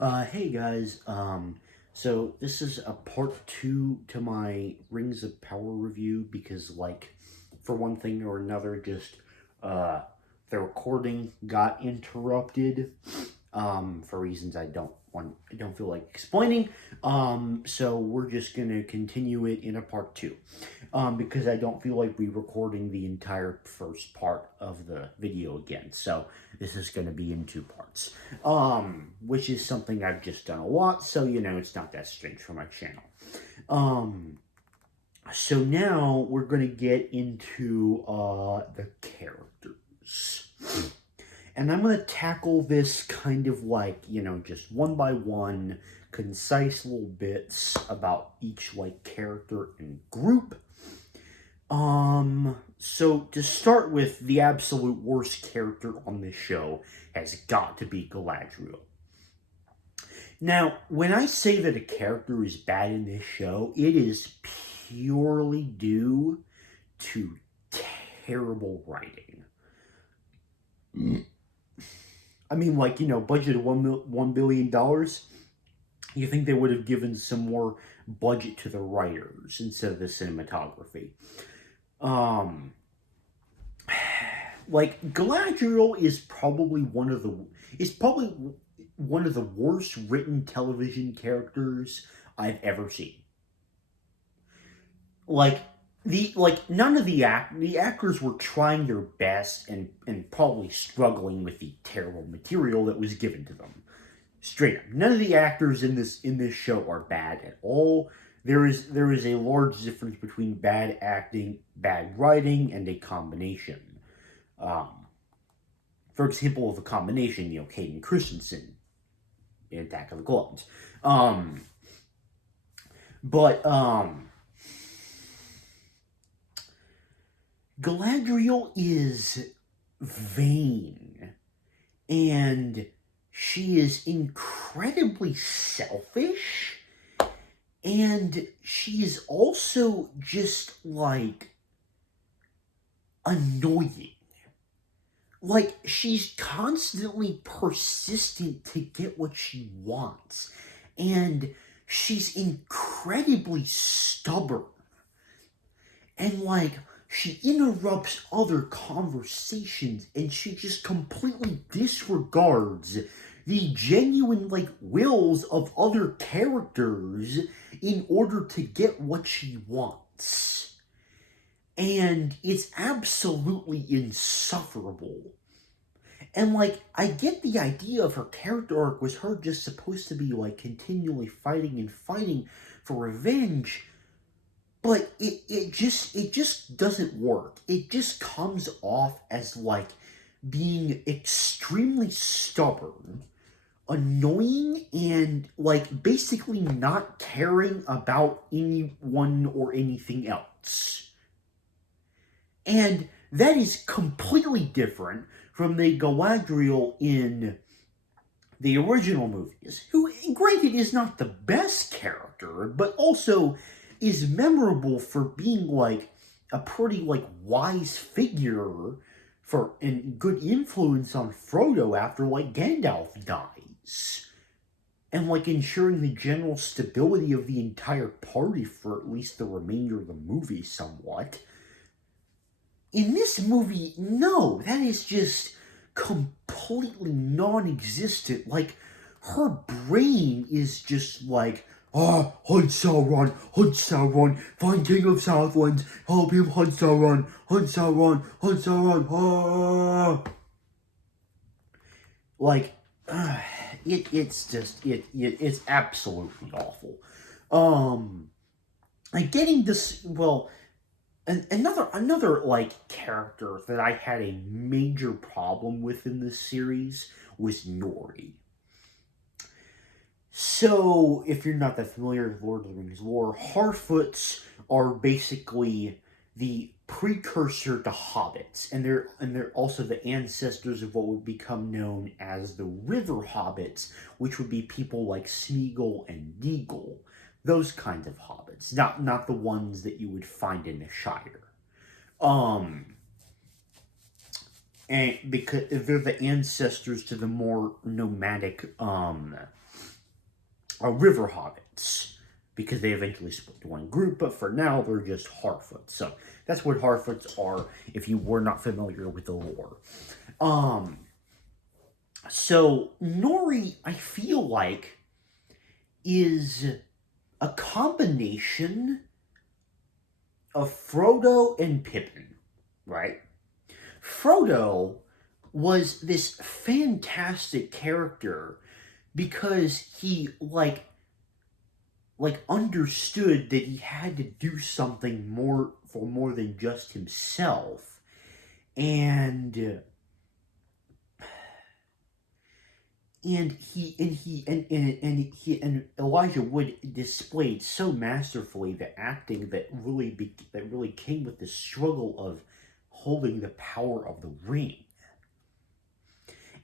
Hey guys, so this is a part 2 to my Rings of Power review because, like, for one thing or another, just, uh, the recording got interrupted, for reasons I don't feel like explaining, so we're just gonna continue it in a part 2, because I don't feel like re-recording the entire first part of the video again, so this is gonna be in 2 parts. Which is something I've just done a lot, so it's not that strange for my channel. Um, so now we're gonna get into the characters. And I'm gonna tackle this kind of like, just one by one, concise little bits about each like character and group. So to start with, the absolute worst character on this show has got to be Galadriel. Now, when I say that a character is bad in this show, it is purely due to terrible writing. I mean, like, budget of $1 billion. You think they would have given some more budget to the writers instead of the cinematography. Like, Galadriel is probably one of the worst written television characters I've ever seen. Like, none of the actors were trying their best and probably struggling with the terrible material that was given to them. Straight up, none of the actors in this show are bad at all. There is a large difference between bad acting, bad writing, and a combination. Um, for example, of a combination, Hayden Christensen in Attack of the Clones. Um, but Galadriel is vain, and she is incredibly selfish, and she is also just like annoying. Like, she's constantly persistent to get what she wants, and she's incredibly stubborn. And, like, she interrupts other conversations, and she just completely disregards the genuine, like, wills of other characters in order to get what she wants. And it's absolutely insufferable. And, like, I get the idea of her character arc was her just supposed to be, like, continually fighting and fighting for revenge, but it just doesn't work. It just comes off as, like, being extremely stubborn, annoying, and, like, basically not caring about anyone or anything else. And that is completely different from the Galadriel in the original movies, who, granted, is not the best character, but also is memorable for being, like, a pretty, like, wise figure for and good influence on Frodo after, like, Gandalf dies. And, like, ensuring the general stability of the entire party for at least the remainder of the movie somewhat. In this movie, no, that is just completely non-existent. Like, her brain is just like, hunt Sauron, find King of Southlands, help him hunt Sauron, Like, it's absolutely awful. Like, getting this, well, another like character that I had a major problem with in this series was Nori. So, if you're not that familiar with Lord of the Rings lore, Harfoots are basically the precursor to hobbits, and they're also the ancestors of what would become known as the River Hobbits, which would be people like Smeagol and Deagol, those kinds of hobbits, not the ones that you would find in the Shire. Um, and because they're the ancestors to the more nomadic river hobbits, because they eventually split to one group, but for now they're just Harfoots. So that's what Harfoots are if you were not familiar with the lore. So Nori, I feel like, is a combination of Frodo and Pippin, right? Frodo was this fantastic character because he understood that he had to do something more for more than just himself, and Elijah Wood displayed so masterfully the acting that really came with the struggle of holding the power of the ring.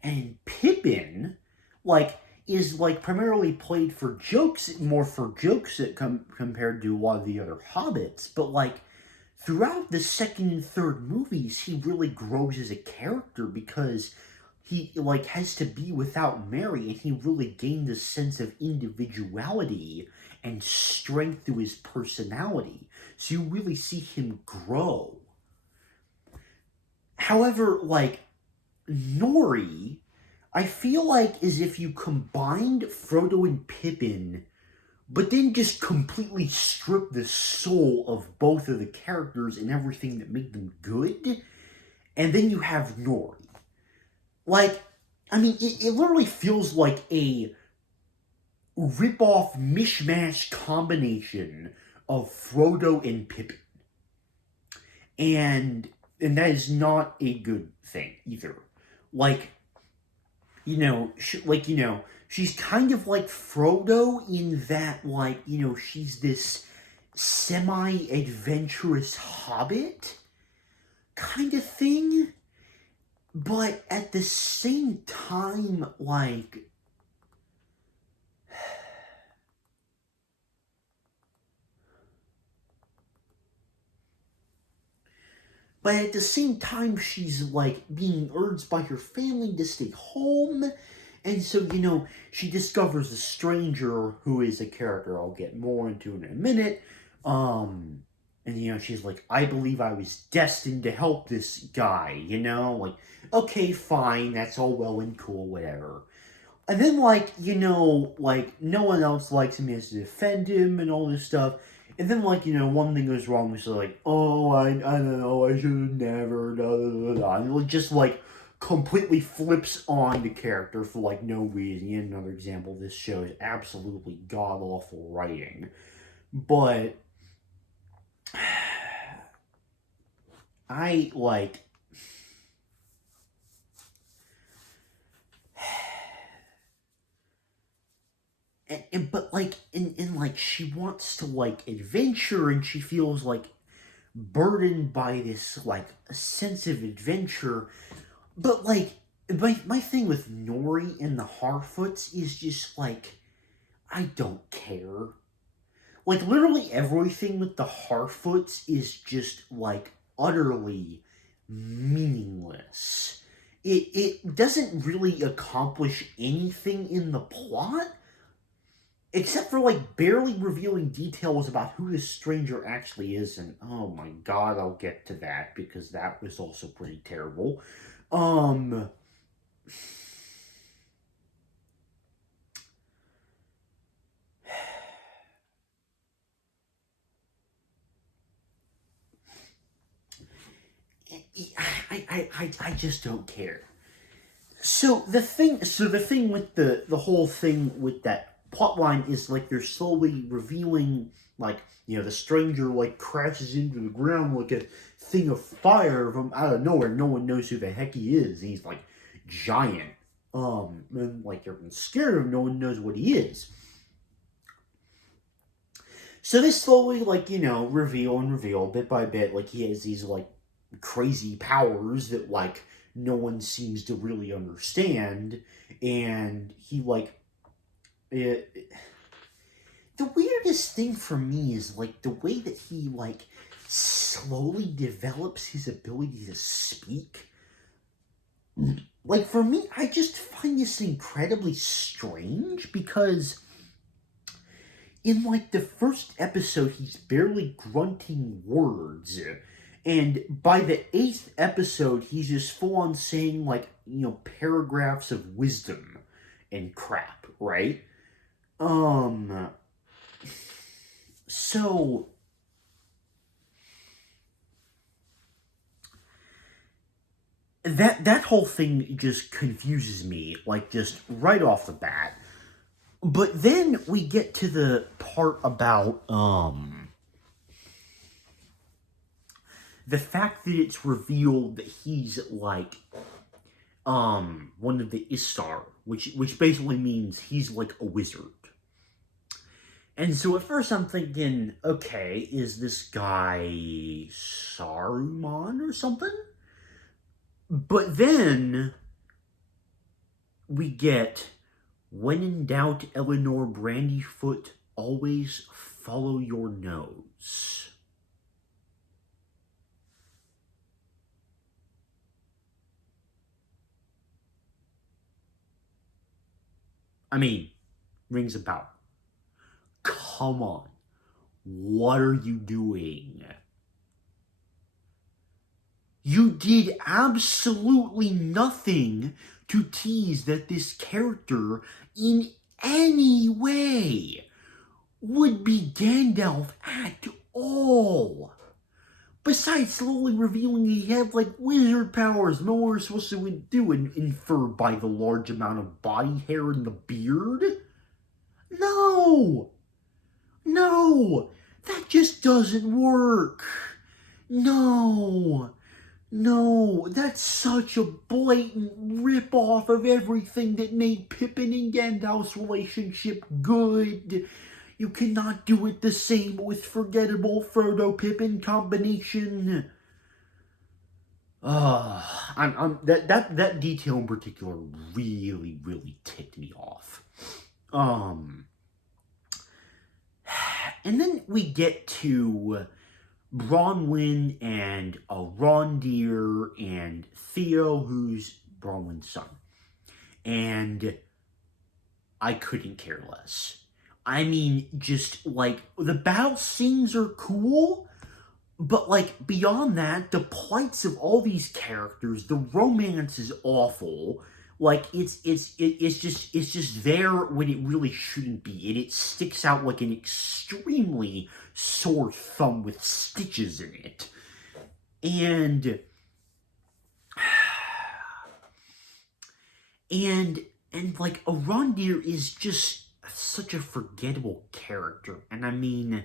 And Pippin, is primarily played for jokes, more for jokes compared to a lot of the other hobbits, but throughout the second and third movies, he really grows as a character because he has to be without Merry, and he really gained a sense of individuality and strength through his personality. So you really see him grow. However, Nori, I feel like as if you combined Frodo and Pippin, but then just completely stripped the soul of both of the characters and everything that made them good, and then you have Nori. It literally feels like a rip-off mishmash combination of Frodo and Pippin. And that is not a good thing either. She's kind of like Frodo in that, she's this semi-adventurous hobbit kind of thing. But at the same time, she's being urged by her family to stay home. And so, she discovers a stranger who is a character I'll get more into in a minute. And, she's like, I believe I was destined to help this guy, okay, fine, that's all well and cool, whatever. And then, no one else likes him, he has to defend him and all this stuff. And then, one thing goes wrong, it's oh, I don't know, I should have never, da da da da. And it just, completely flips on the character for, no reason. Yet another example, this show is absolutely god-awful writing. But I she wants to adventure, and she feels burdened by this sense of adventure. But my thing with Nori and the Harfoots is just I don't care. Literally everything with the Harfoots is just utterly meaningless. It doesn't really accomplish anything in the plot, except for barely revealing details about who this stranger actually is. And oh my god, I'll get to that because that was also pretty terrible. I just don't care. So the thing with the whole thing with that plotline is they're slowly revealing the stranger crashes into the ground like a thing of fire from out of nowhere. No one knows who the heck he is. He's giant. And everyone's scared of him. No one knows what he is. So they slowly reveal bit by bit he has these crazy powers that no one seems to really understand, and he the weirdest thing for me is the way that he slowly develops his ability to speak. like, for me, I just find this incredibly strange because in, like, the first episode, he's barely grunting words. And by the 8th episode, he's just full on saying, like, paragraphs of wisdom and crap, right? So that whole thing just confuses me, like, just right off the bat. But then we get to the part about the fact that it's revealed that he's like one of the Istar, which basically means he's like a wizard. And so at first I'm thinking, okay, is this guy Saruman or something? But then we get, when in doubt, Eleanor Brandyfoot, always follow your nose. I mean, rings a bell. Come on. What are you doing? You did absolutely nothing to tease that this character in any way would be Gandalf at all. Besides slowly revealing he had like wizard powers no one was supposed to do and infer by the large amount of body hair in the beard. No! No! That just doesn't work. No! No, that's such a blatant rip-off of everything that made Pippin and Gandalf's relationship good. You cannot do it the same with forgettable Frodo-Pippin combination. That detail in particular really, really ticked me off. And then we get to Bronwyn and Arondir and Theo, who's Bronwyn's son. And I couldn't care less. I mean, just like, the battle scenes are cool, but like, beyond that, the plights of all these characters, the romance is awful. Like, it's just there when it really shouldn't be, and it sticks out like an extremely sore thumb with stitches in it. And like, Arondir is just such a forgettable character. And I mean,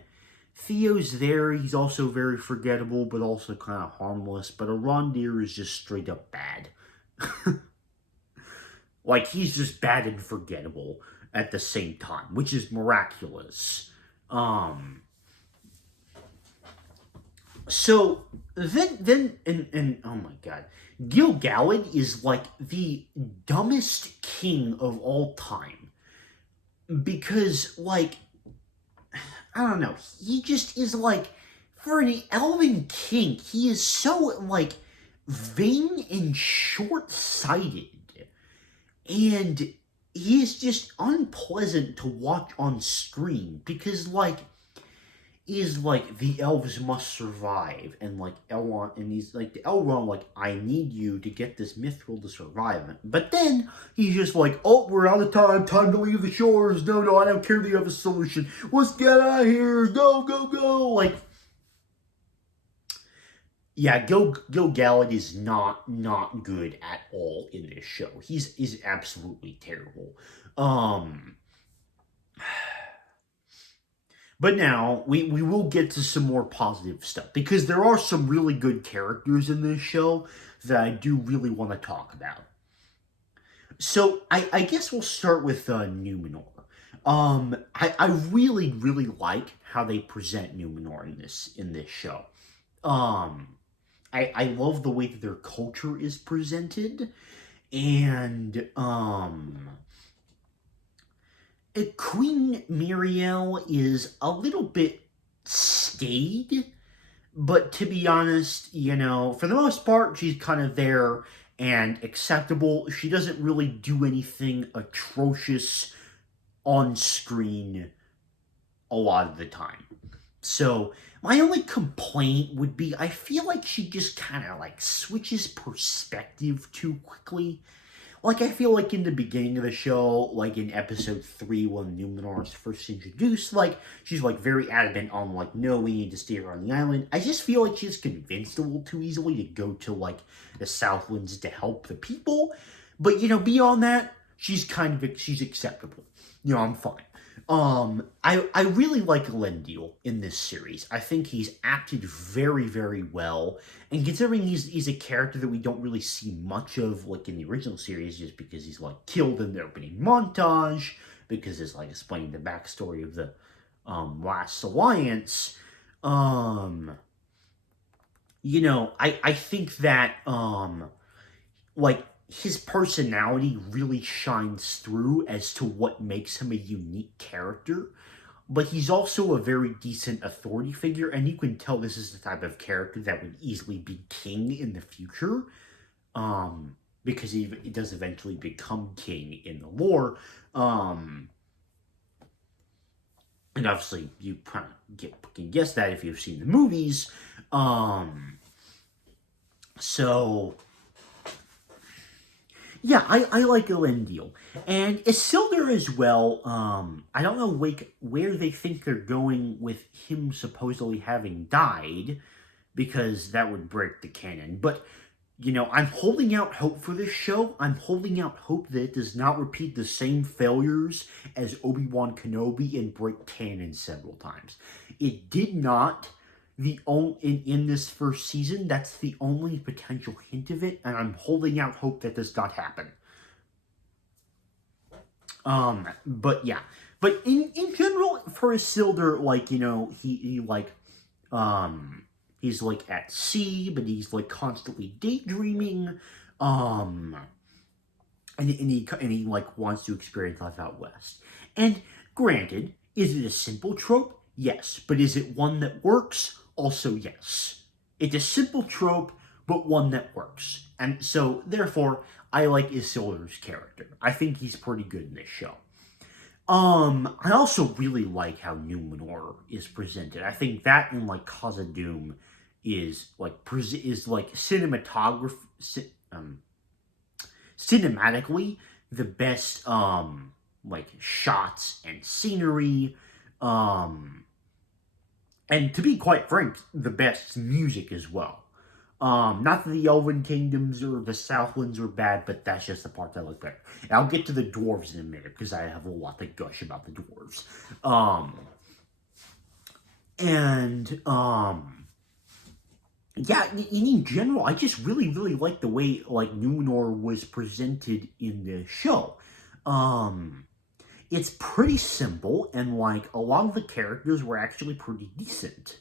Theo's there, he's also very forgettable, but also kind of harmless. But Arondir is just straight up bad. Like, he's just bad and forgettable at the same time, which is miraculous. So then oh my god, Gil-galad is like the dumbest king of all time, because like, I don't know, he just is like, for an elven king, he is so like vain and short-sighted, and he is just unpleasant to watch on screen, because like, is like, the elves must survive, and like Elrond, and he's like, the Elrond, like, I need you to get this mithril to survive. But then he's just like, oh, we're out of time to leave the shores. No, I don't care that you have a solution. Let's get out of here. Go. Like, yeah, Gil-galad is not good at all in this show. He's absolutely terrible. But now, we will get to some more positive stuff, because there are some really good characters in this show that I do really want to talk about. So, I guess we'll start with Numenor. I really, really like how they present Numenor in this show. I love the way that their culture is presented, and Queen Miriel is a little bit staid, but to be honest, for the most part, she's kind of there, and acceptable. She doesn't really do anything atrocious on screen a lot of the time. So, my only complaint would be I feel like she just kind of like switches perspective too quickly. Like, I feel like in the beginning of the show, like in episode 3 when Numenor is first introduced, like, she's like very adamant on like, no, we need to stay around the island. I just feel like she's convinced a little too easily to go to like the Southlands to help the people. But, beyond that, she's acceptable. I'm fine. I really like Elendil in this series. I think he's acted very, very well. And considering he's a character that we don't really see much of, like, in the original series, just because he's, like, killed in the opening montage, because it's, like, explaining the backstory of the, Last Alliance, I think that, like, his personality really shines through as to what makes him a unique character, but he's also a very decent authority figure, and you can tell this is the type of character that would easily be king in the future, because he does eventually become king in the lore, and obviously you kind of can guess that if you've seen the movies, so... Yeah, I like Elendil. And Isildur as well, I don't know where they think they're going with him supposedly having died, because that would break the canon. But, I'm holding out hope for this show. I'm holding out hope that it does not repeat the same failures as Obi-Wan Kenobi and break canon several times. It did not... in this first season, that's the only potential hint of it, and I'm holding out hope that does not happen. But yeah. But in general, for Isildur, like, he's like at sea, but he's like constantly daydreaming, and he like wants to experience life out west. And granted, is it a simple trope? Yes. But is it one that works? Also, yes. It's a simple trope, but one that works. And so, therefore, I like Isildur's character. I think he's pretty good in this show. I also really like how Numenor is presented. I think that in, like, Khazad-dûm is, like, cinematically the best, like, shots and scenery, and to be quite frank, the best music as well. Not that the Elven Kingdoms or the Southlands were bad, but that's just the part I like better. And I'll get to the dwarves in a minute, because I have a lot to gush about the dwarves. Yeah, in general, I just really, really like the way, like, Numenor was presented in the show. It's pretty simple, and, like, a lot of the characters were actually pretty decent.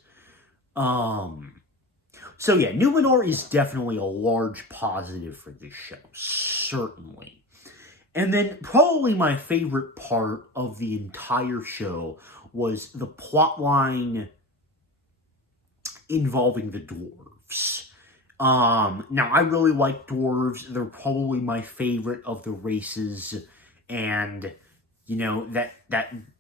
So yeah, Numenor is definitely a large positive for this show, certainly. And then probably my favorite part of the entire show was the plotline involving the dwarves. Now, I really like dwarves. They're probably my favorite of the races, and that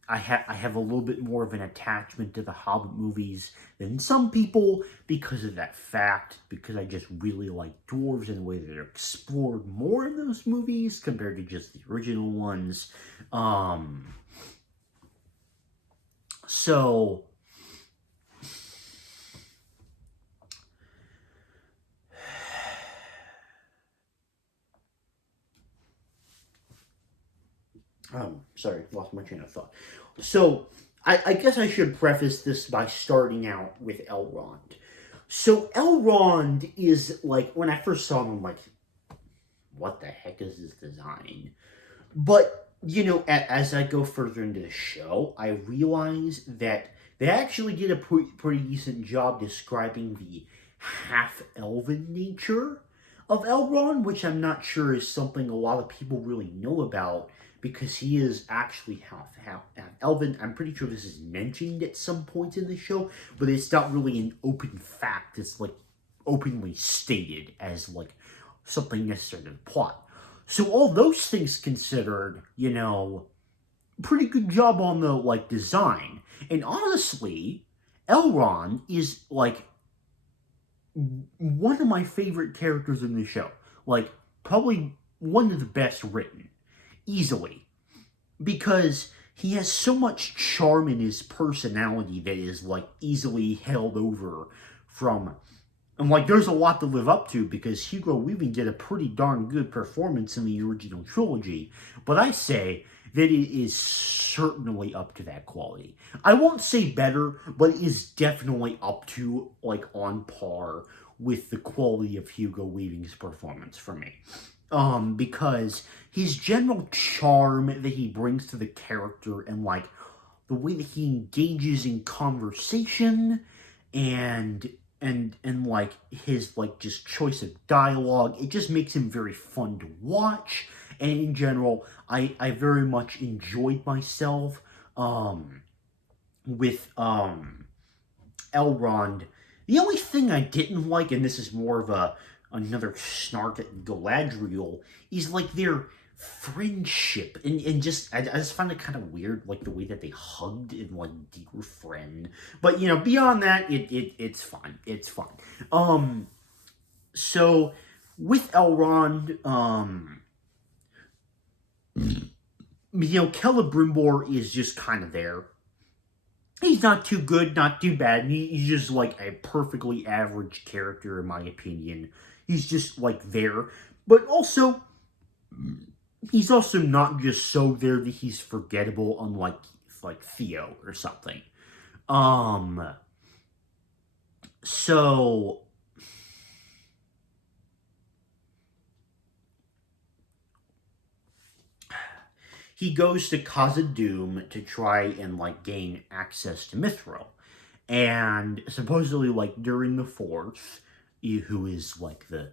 I have a little bit more of an attachment to the Hobbit movies than some people because of that fact, because I just really like dwarves and the way that they're explored more in those movies compared to just the original ones. So... sorry, lost my train of thought. So, I guess I should preface this by starting out with Elrond. So, Elrond is, like, when I first saw him, I'm like, what the heck is this design? But, as I go further into the show, I realize that they actually did a pretty decent job describing the half-elven nature of Elrond, which I'm not sure is something a lot of people really know about, because he is actually half elven. I'm pretty sure this is mentioned at some point in the show, but it's not really an open fact. It's, like, openly stated as, like, something necessary to the plot. So all those things considered, pretty good job on the like design. And honestly, Elrond is like one of my favorite characters in the show. Like probably one of the best written, easily, because he has so much charm in his personality that is like easily held over from. And like there's a lot to live up to because Hugo Weaving did a pretty darn good performance in the original trilogy, but I say that it is certainly up to that quality. I won't say better, but it is definitely up to, like, on par with the quality of Hugo Weaving's performance for me. Because his general charm that he brings to the character and, like, the way that he engages in conversation and like his like just choice of dialogue, it just makes him very fun to watch. And in general, I very much enjoyed myself with Elrond. The only thing I didn't like, and this is more of another snark at Galadriel, is like their friendship and just I just find it kind of weird, like the way that they hugged and like dear friend. But beyond that, it's fine. It's fine. So with Elrond, Celebrimbor is just kind of there. He's not too good, not too bad. He's just like a perfectly average character, in my opinion. He's just like there. But also, he's also not just so there that he's forgettable, unlike like Theo or something. So he goes to Khazad-dûm to try and like gain access to Mithril. And supposedly, like, Durin the Fourth, who is like the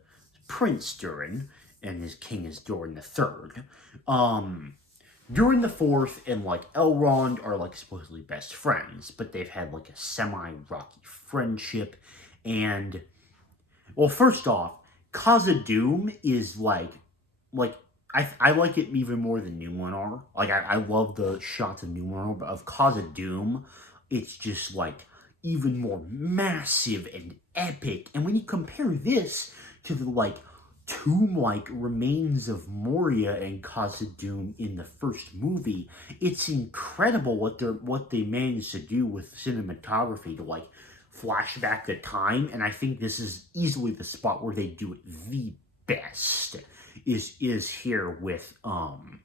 Prince Durin, and his king is Durin the Third. Durin the Fourth and like Elrond are like supposedly best friends, but they've had like a semi-rocky friendship. And well, first off, Khazad-dûm is like I like it even more than Numenor. Like I love the shots of Numenor, but of Khazad-dûm, it's just like even more massive and epic. And when you compare this to the like tomb-like remains of Moria and Khazad-dûm in the first movie, it's incredible what they managed to do with cinematography to like flash back the time. And I think this is easily the spot where they do it the best. Is here with Khazad-dûm.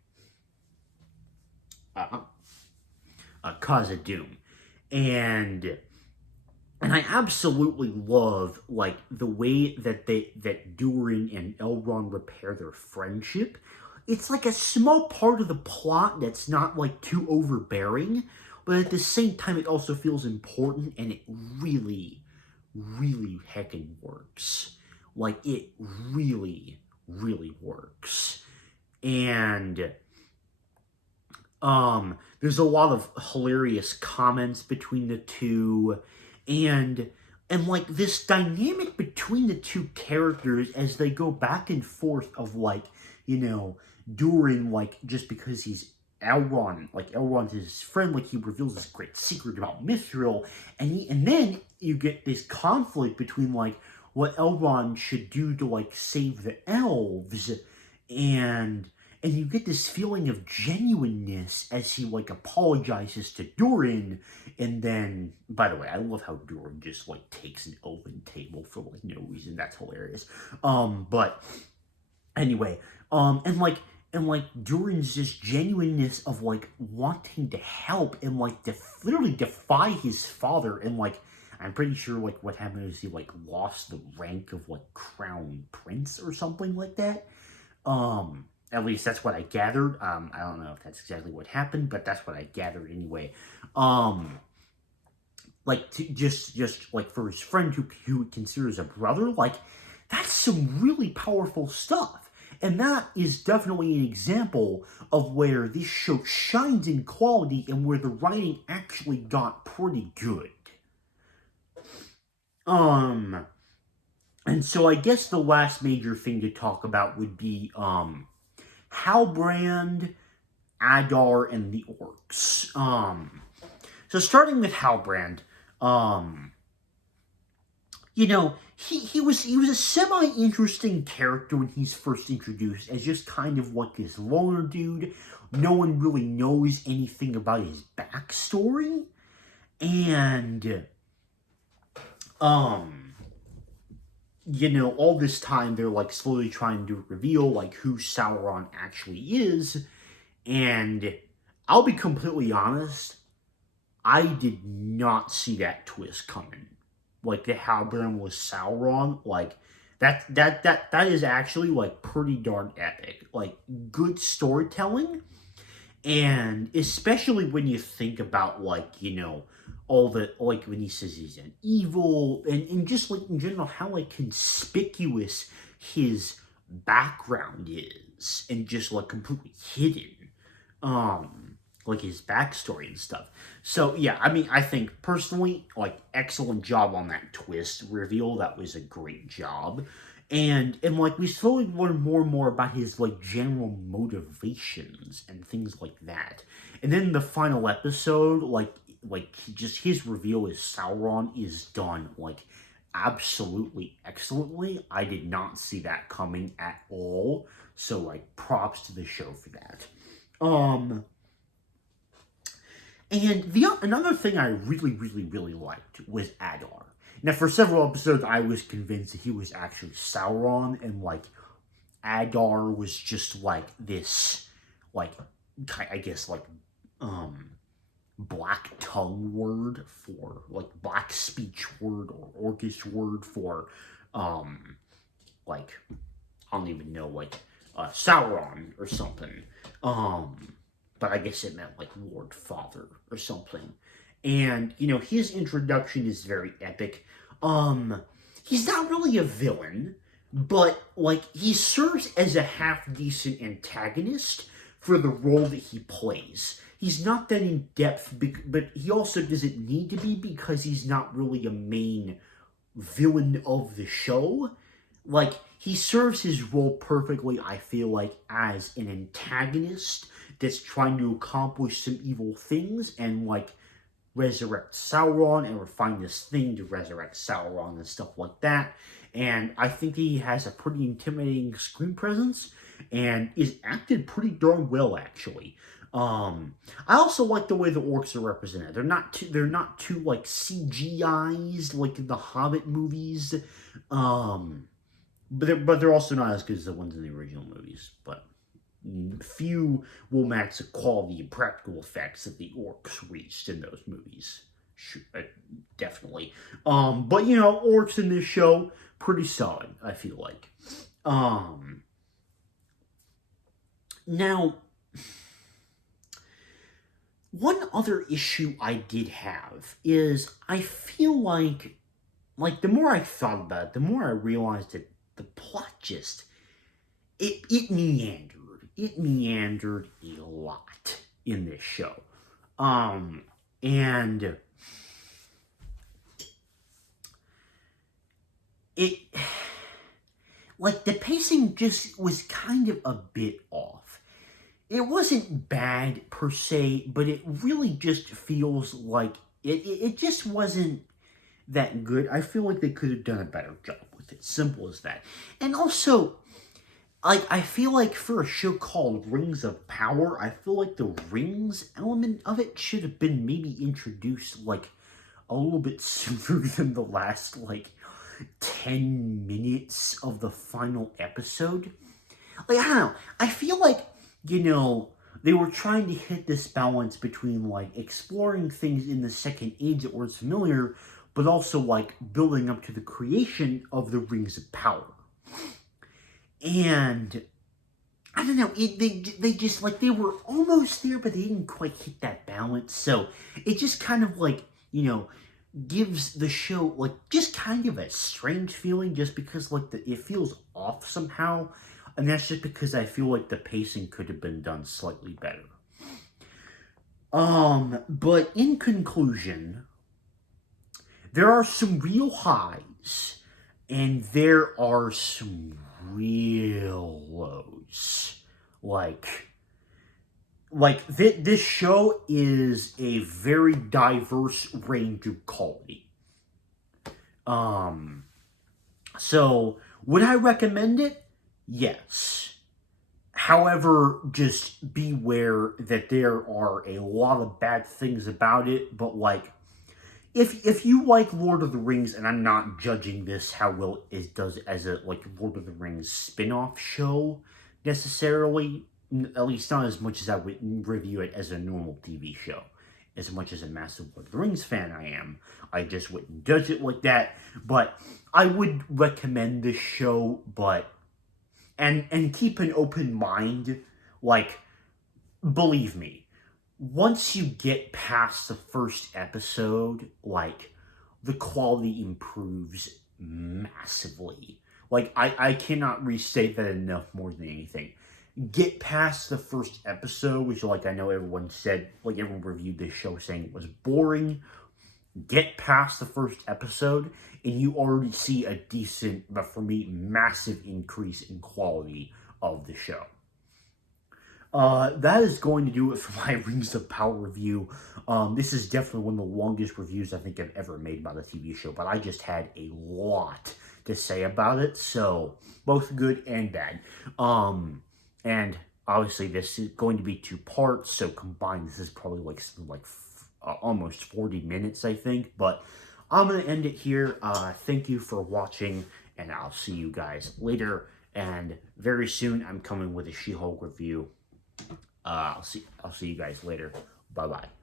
And I absolutely love like the way that Durin and Elrond repair their friendship. It's like a small part of the plot that's not like too overbearing, but at the same time it also feels important, and it really, really heckin' works. Like it really, really works. And there's a lot of hilarious comments between the two, and like this dynamic between the two characters as they go back and forth of like, Durin, like, just because he's Elrond, like Elrond's his friend, like he reveals this great secret about Mithril, and then you get this conflict between like what Elrond should do to like save the elves, and you get this feeling of genuineness as he like apologizes to Durin. And then, by the way, I love how Durin just like takes an elven table for like no reason. That's hilarious. But anyway, and like Durin's just genuineness of like wanting to help and like literally defy his father. And like I'm pretty sure like what happened is he like lost the rank of like crown prince or something like that. At least that's what I gathered. I don't know if that's exactly what happened, but that's what I gathered anyway. Like just like for his friend who he considers a brother, like that's some really powerful stuff. And that is definitely an example of where this show shines in quality and where the writing actually got pretty good. And so I guess the last major thing to talk about would be Halbrand, Adar, and the orcs. So starting with Halbrand, um, he was a semi interesting character when he's first introduced as just kind of like this loner dude. No one really knows anything about his backstory, and um, all this time they're like slowly trying to reveal like who Sauron actually is, and I'll be completely honest, I did not see that twist coming. Like the Halbrand was Sauron, like that is actually like pretty darn epic. Like good storytelling, and especially when you think about like, all the like when he says he's an evil and just like in general how like conspicuous his background is and just like completely hidden. Like his backstory and stuff. So yeah, I mean, I think personally, like excellent job on that twist reveal. That was a great job, and like we slowly learn more and more about his like general motivations and things like that. And then the final episode, just his reveal as Sauron is done like absolutely excellently. I did not see that coming at all. So like props to the show for that. Um and the another thing I really, really, really liked was Adar. Now, for several episodes, I was convinced that he was actually Sauron, and like Adar was just like this, like I guess like um black tongue word for like black speech word or orcish word for um like I don't even know, like Sauron or something. But I guess it meant like Lord Father or something. And his introduction is very epic. He's not really a villain, but like he serves as a half decent antagonist for the role that he plays. He's not that in depth, but he also doesn't need to be because he's not really a main villain of the show. Like he serves his role perfectly, I feel like, as an antagonist that's trying to accomplish some evil things and like resurrect Sauron and refine this thing to resurrect Sauron and stuff like that. And I think he has a pretty intimidating screen presence and is acted pretty darn well, actually. I also like the way the orcs are represented. They're not too like CGI'd like in the Hobbit movies. But they're also not as good as the ones in the original movies. But few will match the quality and practical effects that the orcs reached in those movies. Sure, definitely. But orcs in this show pretty solid, I feel like. Now, one other issue I did have is I feel like the more I thought about it, the more I realized that the plot just it meandered. It meandered a lot in this show. And it like the pacing just was kind of a bit off. It wasn't bad per se, but it really just feels like it just wasn't that good. I feel like they could have done a better job with it. Simple as that. And also, like, I feel like for a show called Rings of Power, I feel like the rings element of it should have been maybe introduced like a little bit sooner than the last like 10 minutes of the final episode. Like, I don't know. I feel like, they were trying to hit this balance between like exploring things in the Second Age that were familiar, but also like building up to the creation of the Rings of Power. And I don't know, they just like they were almost there, but they didn't quite hit that balance. So it just kind of like gives the show like just kind of a strange feeling, just because like it feels off somehow, and that's just because I feel like the pacing could have been done slightly better. But in conclusion, there are some real highs and there are some real lows. This show is a very diverse range of quality. So would I recommend it? Yes. However, just beware that there are a lot of bad things about it, but like if you like Lord of the Rings, and I'm not judging this how well it does as a like Lord of the Rings spin-off show necessarily, at least not as much as I would review it as a normal TV show. As much as a massive Lord of the Rings fan I am, I just wouldn't judge it like that. But I would recommend this show, but and keep an open mind. Like, believe me, once you get past the first episode, like, the quality improves massively. Like, I cannot restate that enough more than anything. Get past the first episode, which, like, I know everyone said, like, everyone reviewed this show saying it was boring. Get past the first episode, and you already see a decent, but for me, massive increase in quality of the show. That is going to do it for my Rings of Power review. This is definitely one of the longest reviews I think I've ever made about a TV show, but I just had a lot to say about it, so both good and bad. And obviously this is going to be 2 parts, so combined this is probably like something like almost 40 minutes, I think, but I'm going to end it here. Thank you for watching, and I'll see you guys later, and very soon I'm coming with a She-Hulk review. I'll see you guys later. Bye-bye.